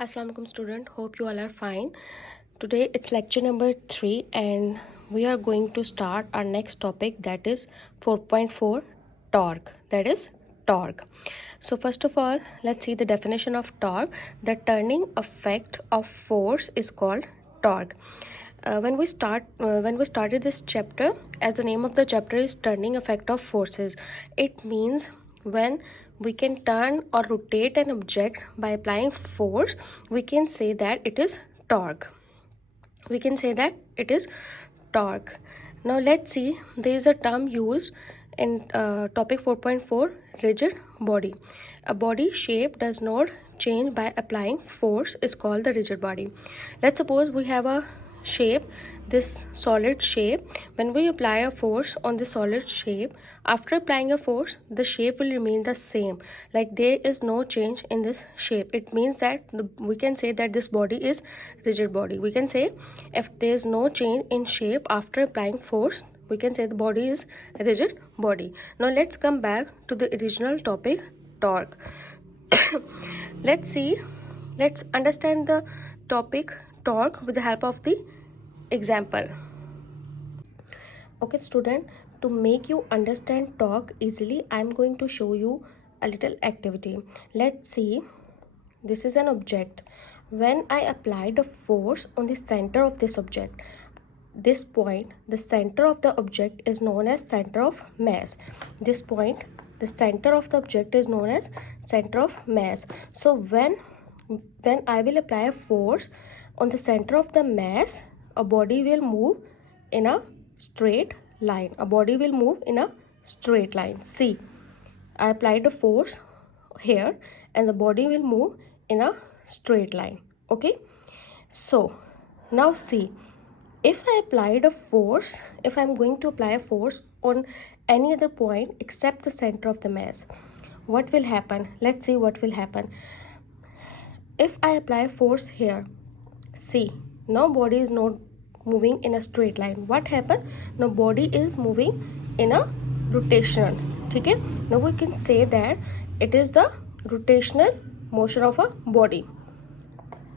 Assalamualaikum student, hope you all are fine. Today it's lecture number 3 and we are going to start our next topic, that is 4.4 torque, that is torque. So first of all, let's see the definition of torque. The turning effect of force is called torque. When we started this chapter, as the name of the chapter is turning effect of forces, it means when we can turn or rotate an object by applying force, we can say that it is torque. We can say that it is torque. Now let's see, there is a term used in topic 4.4, rigid body. A body shape does not change by applying force is called the rigid body. Let's suppose we have a shape, this solid shape. When we apply a force on the solid shape, after applying a force, the shape will remain the same, like there is no change in this shape. It means that we can say that this body is rigid body. We can say if there is no change in shape after applying force, we can say the body is rigid body. Now let's come back to the original topic, torque. Let's understand the topic torque with the help of the example. Okay student, to make you understand torque easily, I am going to show you a little activity. Let's see, this is an object. When I apply the force on the center of this object, this point, the center of the object is known as center of mass. This point, the center of the object is known as center of mass. So when I will apply a force on the center of the mass, a body will move in a straight line. A body will move in a straight line. See, I applied a force here and the body will move in a straight line. Okay, so now see, if I applied a force, if I'm going to apply a force on any other point except the center of the mass, what will happen? Let's see what will happen. If I apply force here, see, now body is not moving in a straight line. What happened? Now body is moving in a rotational. Okay, now we can say that it is the rotational motion of a body.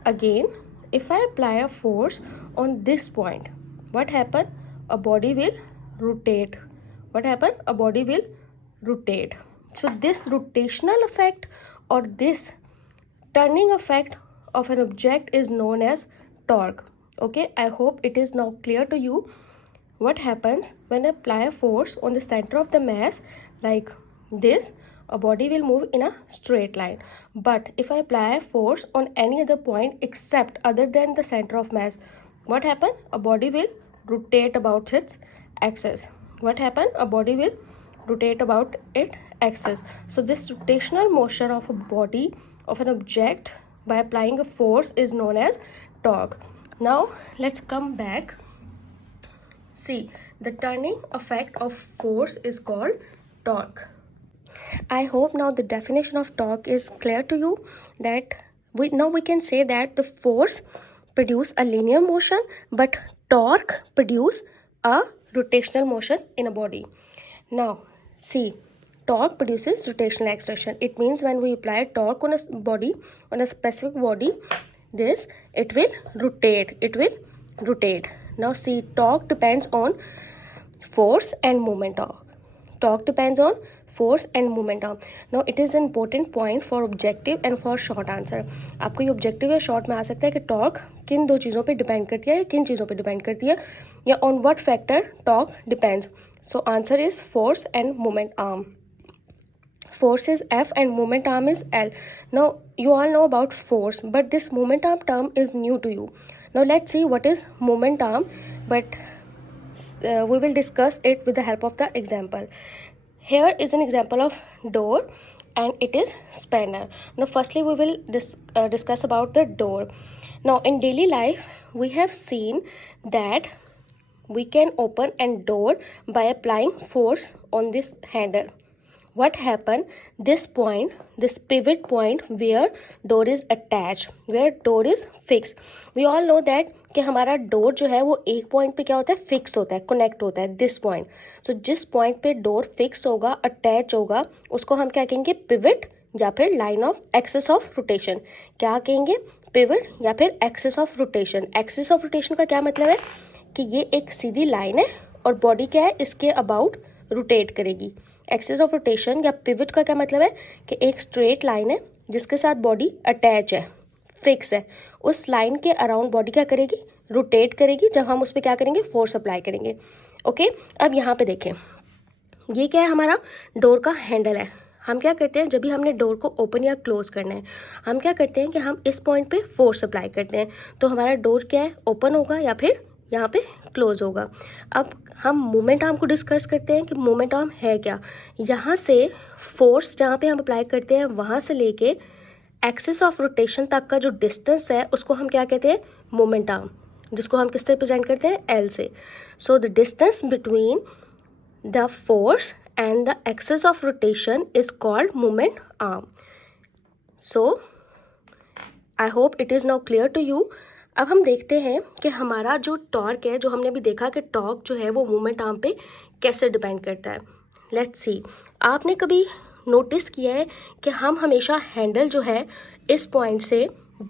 Again, if I apply a force on this point, what happened? A body will rotate. What happened? A body will rotate. So this rotational effect or this turning effect of an object is known as torque. Okay, I hope it is now clear to you. What happens when I apply a force on the center of the mass like this? A body will move in a straight line. But if I apply a force on any other point except other than the center of mass, what happens? A body will rotate about its axis. What happens? A body will rotate about its axis. So this rotational motion of a body of an object by applying a force is known as torque. Now let's come back. See, the turning effect of force is called torque. I hope now the definition of torque is clear to you, that we can say that the force produce a linear motion but torque produce a rotational motion in a body. Now see, torque produces rotational acceleration. It means when we apply torque on a body, on a specific body, this, it will rotate. Now see, torque depends on force and momentum. Torque depends on force and momentum. Now it is an important point for objective and for short answer. आपको ये objective या short में आ सकता है कि torque किन दो चीज़ों पे depend करती है या किन चीज़ों पे depend करती है, या on what factor torque depends. So answer is force and moment arm. Force is F and moment arm is L. Now you all know about force, but this moment arm term is new to you. Now let's see what is moment arm, but we will discuss it with the help of the example. Here is an example of door and it is spanner. Now firstly we will discuss about the door. Now in daily life we have seen that we can open a door by applying force on this handle. What happened? This point, this pivot point where door is attached, where door is fixed. We all know that कि हमारा door जो है वो एक point पे क्या होता है, fix होता है, connect होता है, this point. So जिस point पे door fix होगा, attach होगा, उसको हम क्या कहेंगे, pivot या फिर line of axis of rotation. क्या कहेंगे, पिवट या फिर axis of rotation. Axis of rotation का क्या मतलब है कि ये एक सीधी लाइन है और बॉडी क्या है, इसके अबाउट रोटेट करेगी। एक्सिस ऑफ रोटेशन या पिवट का क्या मतलब है कि एक स्ट्रेट लाइन है जिसके साथ बॉडी अटैच है, फिक्स है, उस लाइन के अराउंड बॉडी क्या करेगी, रोटेट करेगी जब हम उस पर क्या करेंगे, फोर्स अप्लाई करेंगे। ओके, अब यहाँ पे देखें, ये क्या है, हमारा डोर का हैंडल है। हम क्या करते हैं, जब भी हमने डोर को ओपन या क्लोज करना है, हम क्या करते हैं कि हम इस पॉइंट पे फोर्स अप्लाई करते हैं, तो हमारा डोर क्या है, ओपन होगा या फिर यहाँ पे क्लोज होगा। अब हम मोमेंट आर्म को डिस्कस करते हैं कि मोमेंट आर्म है क्या। यहाँ से फोर्स जहाँ पे हम अप्लाई करते हैं वहाँ से लेके एक्सिस ऑफ रोटेशन तक का जो डिस्टेंस है उसको हम क्या कहते हैं, मोमेंट आर्म, जिसको हम किससे रिप्रेजेंट करते हैं, एल से। So the distance between the force and the axis of rotation is called moment arm. So I hope it is now clear to you. अब हम देखते हैं कि हमारा जो टॉर्क है, जो हमने अभी देखा कि टॉर्क जो है वो मोमेंट आर्म पे कैसे डिपेंड करता है। लेट्स सी, आपने कभी नोटिस किया है कि हम हमेशा हैंडल जो है इस पॉइंट से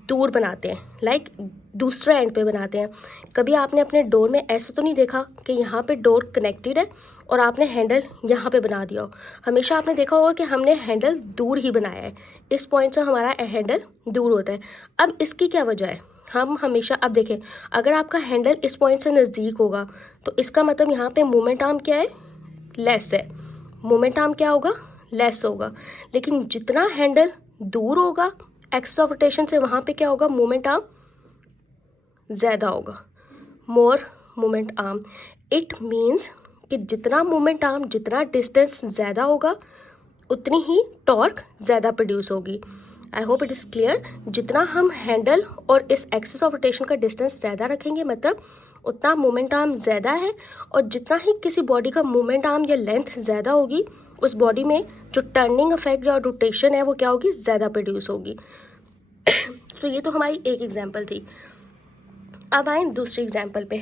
दूर बनाते हैं, लाइक दूसरे एंड पे बनाते हैं। कभी आपने अपने डोर में ऐसा तो नहीं देखा कि यहाँ पे डोर कनेक्टेड है और आपने हैंडल यहाँ पे बना दिया हो। हमेशा आपने देखा होगा कि हमने हैंडल दूर ही बनाया है, इस पॉइंट से हमारा हैंडल दूर होता है। अब इसकी क्या वजह है, हम हमेशा, अब देखें, अगर आपका हैंडल इस पॉइंट से नज़दीक होगा तो इसका मतलब यहाँ पे मोमेंट आर्म क्या है, लेस है। मोमेंट आर्म क्या होगा, लेस होगा। लेकिन जितना हैंडल दूर होगा एक्सिस ऑफ रोटेशन से, वहाँ पे क्या होगा, मोमेंट आर्म ज़्यादा होगा, मोर मोमेंट आर्म। इट मीन्स कि जितना मोमेंट आर्म, जितना डिस्टेंस ज़्यादा होगा उतनी ही टॉर्क ज़्यादा प्रोड्यूस होगी। I hope it is clear. जितना हम हैंडल और इस एक्सिस ऑफ रोटेशन का डिस्टेंस ज़्यादा रखेंगे मतलब उतना मोमेंट आर्म ज़्यादा है, और जितना ही किसी बॉडी का मोमेंट आर्म या लेंथ ज़्यादा होगी उस बॉडी में जो टर्निंग इफेक्ट या रोटेशन है वो क्या होगी, ज़्यादा प्रोड्यूस होगी। तो ये तो हमारी एक एग्जांपल थी। अब आए दूसरी एग्जांपल पे।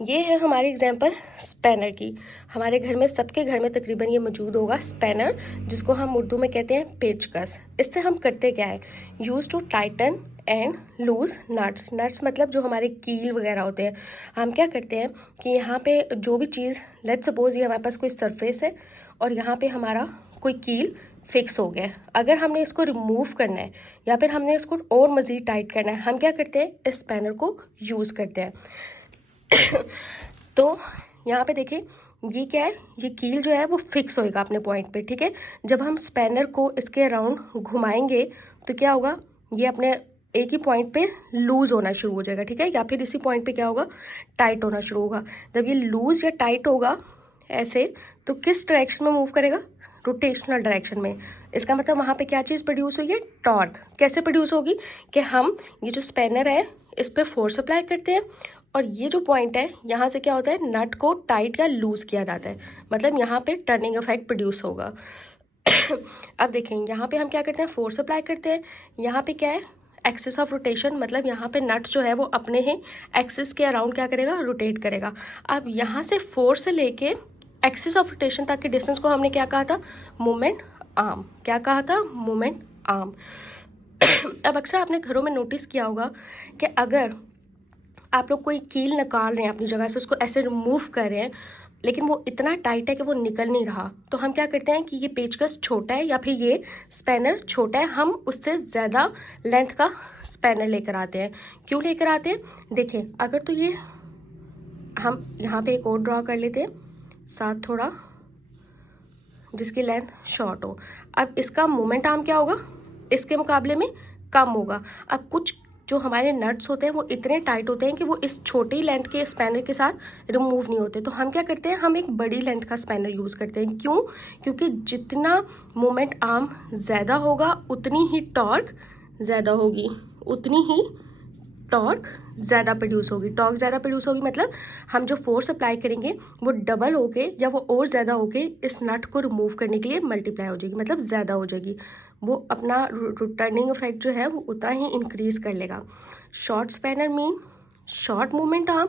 ये है हमारी एग्जांपल स्पैनर की। हमारे घर में, सबके घर में तकरीबन ये मौजूद होगा स्पैनर, जिसको हम उर्दू में कहते हैं पेचकस। इससे हम करते क्या है, use to tighten and loose nuts. Nuts मतलब जो हमारे कील वगैरह होते हैं। हम क्या करते हैं कि यहाँ पे जो भी चीज़, लेट्स सपोज ये हमारे पास कोई सरफेस है और यहाँ पे हमारा कोई कील फिक्स हो गया है, अगर हमने इसको रिमूव करना है या फिर हमने इसको और मज़ीद टाइट करना है, हम क्या करते हैं, इस स्पैनर को यूज़ करते हैं। तो यहाँ पे देखिए, ये क्या है, ये कील जो है वो फिक्स होएगा अपने पॉइंट पे, ठीक है। जब हम स्पैनर को इसके अराउंड घुमाएंगे तो क्या होगा, ये अपने एक ही पॉइंट पे लूज होना शुरू हो जाएगा, ठीक है, या फिर इसी पॉइंट पे क्या होगा, टाइट होना शुरू होगा। जब ये लूज या टाइट होगा ऐसे, तो किस डायरेक्शन में मूव करेगा, रोटेशनल डायरेक्शन में। इसका मतलब वहाँ पे क्या चीज़ प्रोड्यूस हुई है, टॉर्क। कैसे प्रोड्यूस होगी कि हम ये जो स्पैनर है इस पर फोर्स अप्लाई करते हैं और ये जो पॉइंट है यहाँ से क्या होता है, नट को टाइट या लूज किया जाता है, मतलब यहाँ पे टर्निंग इफेक्ट प्रोड्यूस होगा। अब देखें, यहाँ पे हम क्या करते हैं, फोर्स अप्लाई करते हैं। यहाँ पे क्या है, एक्सिस ऑफ रोटेशन, मतलब यहाँ पे नट जो है वो अपने ही एक्सिस के अराउंड क्या करेगा, रोटेट करेगा। अब यहाँ से फोर्स से लेके एक्सिस ऑफ रोटेशन तक के डिस्टेंस को हमने क्या कहा था, मोमेंट आर्म। क्या कहा था, मोमेंट आर्म। अब अक्सर आपने घरों में नोटिस किया होगा कि अगर आप लोग कोई कील निकाल रहे हैं अपनी जगह से, उसको ऐसे रिमूव कर रहे हैं, लेकिन वो इतना टाइट है कि वो निकल नहीं रहा, तो हम क्या करते हैं कि ये पेचकस छोटा है या फिर ये स्पैनर छोटा है, हम उससे ज़्यादा लेंथ का स्पैनर लेकर आते हैं। क्यों लेकर आते हैं, देखें, अगर तो ये हम यहाँ पे एक और ड्रॉ कर लेते हैं साथ थोड़ा, जिसकी लेंथ शॉर्ट हो। अब इसका मोमेंट आर्म क्या होगा, इसके मुकाबले में कम होगा। अब कुछ जो हमारे नट्स होते हैं वो इतने टाइट होते हैं कि वो इस छोटी लेंथ के स्पैनर के साथ रिमूव नहीं होते, तो हम क्या करते हैं, हम एक बड़ी लेंथ का स्पैनर यूज़ करते हैं। क्यों, क्योंकि जितना मोमेंट आर्म ज़्यादा होगा उतनी ही टॉर्क ज़्यादा होगी, उतनी ही टॉर्क ज़्यादा प्रोड्यूस होगी। टॉर्क ज़्यादा प्रोड्यूस होगी मतलब हम जो फोर्स अप्लाई करेंगे वो डबल होके या वो और ज़्यादा होके इस नट को रिमूव करने के लिए मल्टीप्लाई हो जाएगी, मतलब ज़्यादा हो जाएगी। वो अपना टर्निंग इफेक्ट जो है वो उतना ही इंक्रीज कर लेगा। Short spanner mean short moment arm,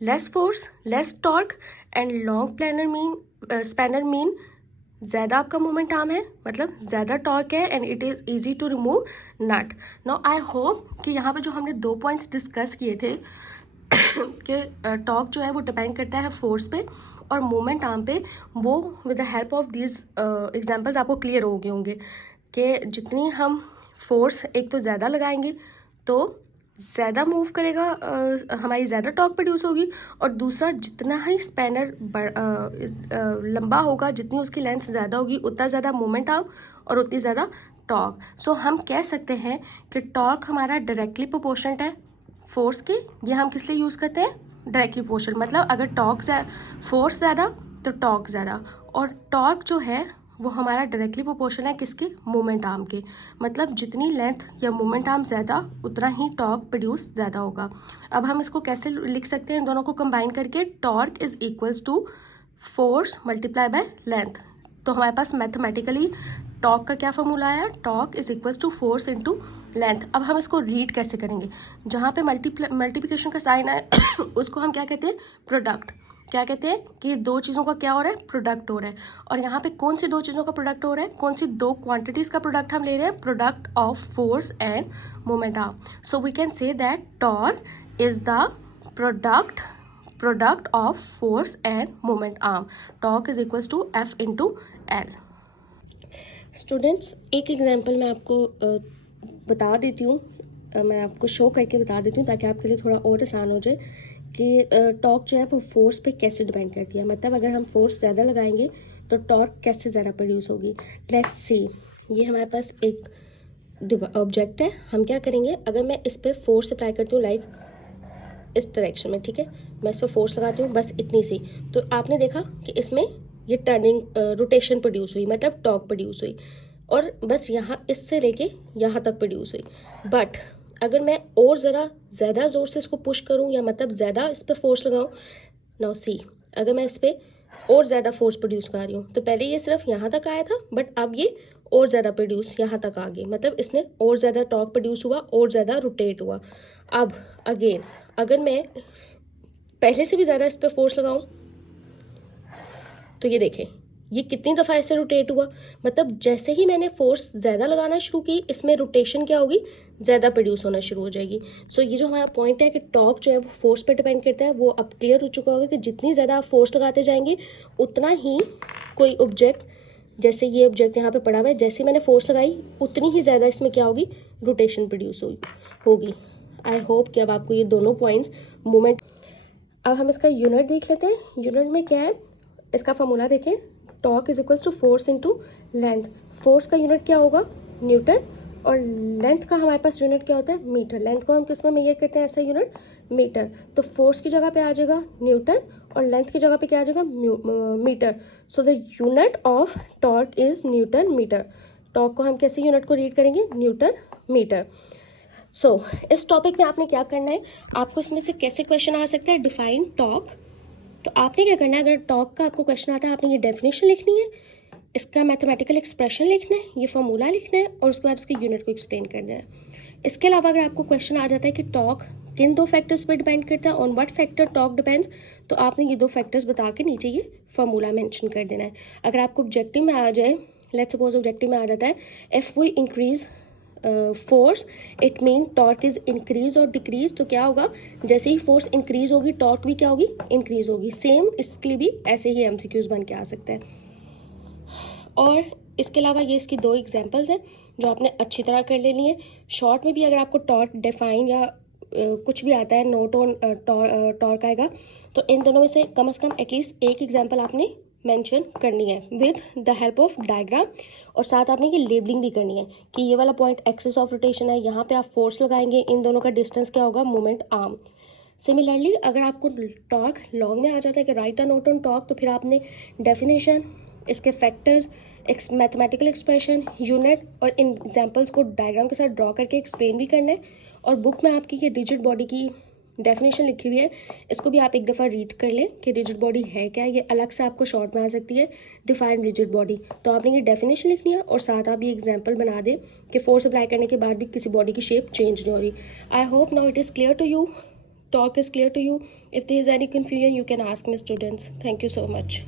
less force, less torque, and long spanner mean ज़्यादा आपका मोमेंट आर्म है, मतलब ज़्यादा टॉर्क है and it is easy to remove nut. Now I hope कि यहाँ पे जो हमने 2 पॉइंट्स डिस्कस किए थे कि टॉर्क जो है वो डिपेंड करता है फोर्स पे और मोमेंट आर्म पे, वो with the help of these examples आपको क्लियर हो गए होंगे कि जितनी हम फोर्स एक तो ज़्यादा लगाएंगे तो ज़्यादा मूव करेगा, हमारी ज़्यादा टॉर्क प्रोड्यूस होगी, और दूसरा जितना ही स्पैनर लंबा होगा, जितनी उसकी लेंथ ज़्यादा होगी उतना ज़्यादा मोमेंट आर्म और उतनी ज़्यादा टॉर्क। सो हम कह सकते हैं कि टॉर्क हमारा डायरेक्टली प्रोपोर्शनल है फोर्स के। ये हम किस लिए यूज़ करते हैं? डायरेक्टली प्रोपोर्शनल, मतलब अगर फोर्स ज़्यादा तो टॉर्क ज़्यादा, और टॉर्क जो है वो हमारा डायरेक्टली प्रोपोर्शनल है किसके? मोमेंट आर्म के। मतलब जितनी लेंथ या मोमेंट आर्म ज़्यादा उतना ही टॉर्क प्रोड्यूस ज़्यादा होगा। अब हम इसको कैसे लिख सकते हैं इन दोनों को कंबाइन करके? Torque is equals to force multiply by length. तो हमारे पास मैथमेटिकली टॉर्क का क्या फॉर्मूला आया? Torque is equals to force into length. अब हम इसको रीड कैसे करेंगे? जहाँ पे मल्टीप्लिकेशन का साइन है उसको हम क्या कहते हैं? प्रोडक्ट। क्या कहते हैं कि दो चीज़ों का क्या हो रहा है? प्रोडक्ट हो रहा है। और यहाँ पे कौन सी दो चीज़ों का प्रोडक्ट हो रहा है? कौन सी दो क्वांटिटीज़ का प्रोडक्ट हम ले रहे हैं? Product of force and moment arm. So we can say that torque is the product of force and moment arm. Torque is equals to F into L. Students, एक एग्जाम्पल मैं आपको बता देती हूँ, मैं आपको शो करके बता देती हूँ ताकि आपके लिए थोड़ा और आसान हो जाए कि टॉर्क जो है वो फोर्स पे कैसे डिपेंड करती है। मतलब अगर हम फोर्स ज़्यादा लगाएंगे तो टॉर्क कैसे ज़्यादा प्रोड्यूस होगी। लेट्स सी, ये हमारे पास एक ऑब्जेक्ट है। हम क्या करेंगे? अगर मैं इस पर फोर्स अप्लाई करती हूँ लाइक इस डायरेक्शन में, ठीक है, मैं इस पर फोर्स लगाती हूँ बस इतनी सी, तो आपने देखा कि इसमें ये टर्निंग रोटेशन प्रोड्यूस हुई, मतलब टॉर्क प्रोड्यूस हुई, और बस यहाँ इससे लेके यहाँ तक प्रोड्यूस हुई। बट अगर मैं और ज़रा ज़्यादा ज़ोर से इसको पुश करूँ या मतलब ज़्यादा इस पर फोर्स लगाऊँ, नाउ सी, अगर मैं इस पर और ज़्यादा फोर्स प्रोड्यूस कर रही हूँ तो पहले ये सिर्फ यहाँ तक आया था, बट अब ये और ज़्यादा प्रोड्यूस यहाँ तक आ गई, मतलब इसने और ज़्यादा टॉर्क प्रोड्यूस हुआ, और ज़्यादा रोटेट हुआ। अब अगेन अगर मैं पहले से भी ज़्यादा इस पर फोर्स लगाऊं तो ये देखें ये कितनी दफ़ा ऐसे रोटेट हुआ। मतलब जैसे ही मैंने फोर्स ज़्यादा लगाना शुरू की, इसमें रोटेशन क्या होगी? ज़्यादा प्रोड्यूस होना शुरू हो जाएगी। सो ये जो हमारा पॉइंट है कि टॉर्क जो है वो फोर्स पे डिपेंड करता है, वो अब क्लियर हो चुका होगा कि जितनी ज़्यादा आप फोर्स लगाते जाएंगे उतना ही कोई ऑब्जेक्ट, जैसे ये ऑब्जेक्ट यहाँ पे पड़ा हुआ है, जैसे मैंने फोर्स लगाई उतनी ही ज़्यादा इसमें क्या होगी? रोटेशन प्रोड्यूस होगी। आई होप कि अब आपको ये दोनों पॉइंट्स मूवमेंट। अब हम इसका यूनिट देख लेते हैं। यूनिट में क्या है? इसका फॉर्मूला देखें, torque is equals to force into length. Force का यूनिट क्या होगा? न्यूटन, और लेंथ का हमारे पास यूनिट क्या होता है? मीटर। लेंथ को हम किस में मेजर करते हैं? ऐसा यूनिट मीटर। तो फोर्स की जगह पे आ जाएगा न्यूटन और लेंथ की जगह पे क्या आ जाएगा? Metre. So the unit of torque is newton metre. टॉर्क को हम कैसे यूनिट को रीड करेंगे? Newton metre. सो इस टॉपिक में आपने क्या करना है? आपको इसमें से कैसे क्वेश्चन आ सकता है? Define torque. तो आपने क्या करना है? अगर टॉर्क का आपको क्वेश्चन आता है, आपने ये डेफिनेशन लिखनी है, इसका मैथमेटिकल एक्सप्रेशन लिखना है, ये फॉर्मूला लिखना है, और उसके बाद उसके यूनिट को एक्सप्लेन करना है। इसके अलावा अगर आपको क्वेश्चन आ जाता है कि टॉर्क किन दो फैक्टर्स पर डिपेंड करता है, on what factor torque depends, तो आपने ये दो फैक्टर्स बता के नीचे ये फॉर्मूला मेंशन कर देना है। अगर आपको ऑब्जेक्टिव में आ जाए, लेट्स सपोज ऑब्जेक्टिव में आ जाता है if we increase force it mean torque is increase और डिक्रीज, तो क्या होगा? जैसे ही फोर्स इंक्रीज होगी टॉर्क भी क्या होगी? इंक्रीज होगी। सेम इसके लिए भी ऐसे ही एमसीक्यूज बन के आ सकता है। और इसके अलावा ये इसकी दो एग्जांपल्स हैं जो आपने अच्छी तरह कर लेनी है। शॉर्ट में भी अगर आपको टॉर्क डिफाइन या कुछ भी आता है, नोट ऑन टॉर्क आएगा, तो इन दोनों में से कम एटलीस्ट एक एग्जाम्पल आपने मेंशन करनी है with the help of diagram, और साथ आपने ये लेबलिंग भी करनी है कि ये वाला पॉइंट एक्सिस ऑफ रोटेशन है, यहाँ पे आप फोर्स लगाएंगे, इन दोनों का डिस्टेंस क्या होगा? Moment arm. सिमिलरली अगर आपको टॉर्क लॉन्ग में आ जाता है कि right a note on torque, तो फिर आपने डेफिनेशन, इसके फैक्टर्स, मैथमेटिकल एक्सप्रेशन, यूनिट और इन एग्जाम्पल्स को डायग्राम के साथ ड्रॉ करके एक्सप्लेन भी करना है। और बुक में आपकी ये रिजिड बॉडी की डेफिनेशन लिखी हुई है, इसको भी आप एक दफ़ा रीड कर लें कि रिजिड बॉडी है क्या। ये अलग से आपको शॉर्ट में आ सकती है, डिफाइन रिजिड बॉडी। तो आपने ये डेफिनेशन लिखनी है और साथ आप ये एग्जांपल बना दें कि फोर्स अप्लाई करने के बाद भी किसी बॉडी की शेप चेंज नहीं हो रही। I hope now it is clear to you, torque is clear to you. If there is any confusion you can ask me students. Thank you so much.